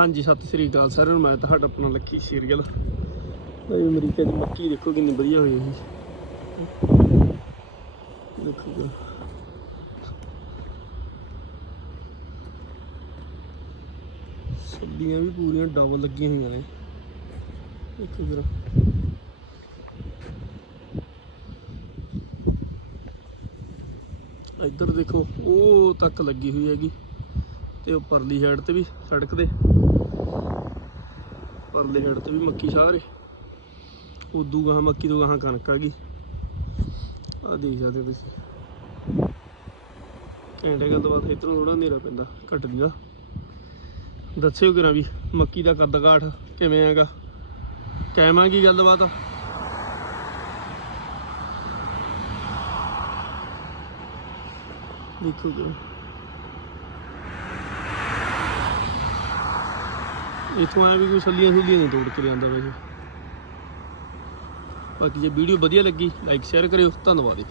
ਹਾਂਜੀ, ਸਤਿ ਸ੍ਰੀ ਅਕਾਲ ਸਾਰਿਆਂ ਨੂੰ। ਮੈਂ ਤੁਹਾਡਾ ਆਪਣਾ ਲੱਕੀ ਸੀਰੀਅਲ ਇਹ ਅਮਰੀਕਾ ਦੀ ਮੱਕੀ ਦੇਖੋ ਕਿੰਨੀ ਵਧੀਆ ਹੋਈ ਹੈ ਦੇਖੋ ਜੀ। ਵੀ ਪੂਰੀਆਂ ਡਬਲ ਲੱਗੀਆਂ ਹੋਈਆਂ ਨੇ। ਦੇਖੋ ਜਰਾ। ਇੱਧਰ ਦੇਖੋ, ਉਹ ਤੱਕ ਲੱਗੀ ਹੋਈ ਹੈਗੀ। ਤੇ ਉਹ ਪਰਲੀ ਸਾਈਡ ਤੇ ਵੀ ਸੜਕ ਦੇ ਪਰਲੀ ਸਾਈਡ ਤੇ ਵੀ ਮੱਕੀ ਸਾਰੇ ਉਦੋਂ ਗਾਹਾਂ ਮੱਕੀ ਤੋਂ ਗਾਹਾਂ ਕਣਕ ਆ ਗਈ। ਆ ਦੇਖ ਸਕਦੇ ਹੋ ਤੁਸੀਂ। ਘੰਟੇ ਗੱਲ ਤੋਂ ਬਾਅਦ ਇੱਧਰੋਂ ਥੋੜਾ ਹਨੇਰਾ ਪੈਂਦਾ, ਘੱਟ ਦੀਦਾ ਦੱਸਿਓ ਕਿਰਾ ਵੀ ਮੱਕੀ ਦਾ ਕੱਦ ਕਾਠ ਕਿਵੇਂ ਹੈਗਾ। ਕਹਿਮਾਂ ਕੀ ਗੱਲਬਾਤ। ਆ ਦੇਖੋ ਕਿਰਾ ਇਥੋਂ ਆਇਆ ਵੀ ਕੋਈ ਸੱਲੀਆਂ ਸੁੱਲੀਆਂ ਨਹੀਂ ਤੋੜ ਕੇ ਲਿਆਂਦਾ ਵੈਸੇ ਬਾਕੀ ਜੇ ਵੀਡੀਓ ਵਧੀਆ ਲੱਗੀ ਲਾਈਕ ਸ਼ੇਅਰ ਕਰਿਓ। ਧੰਨਵਾਦ ਜੀ।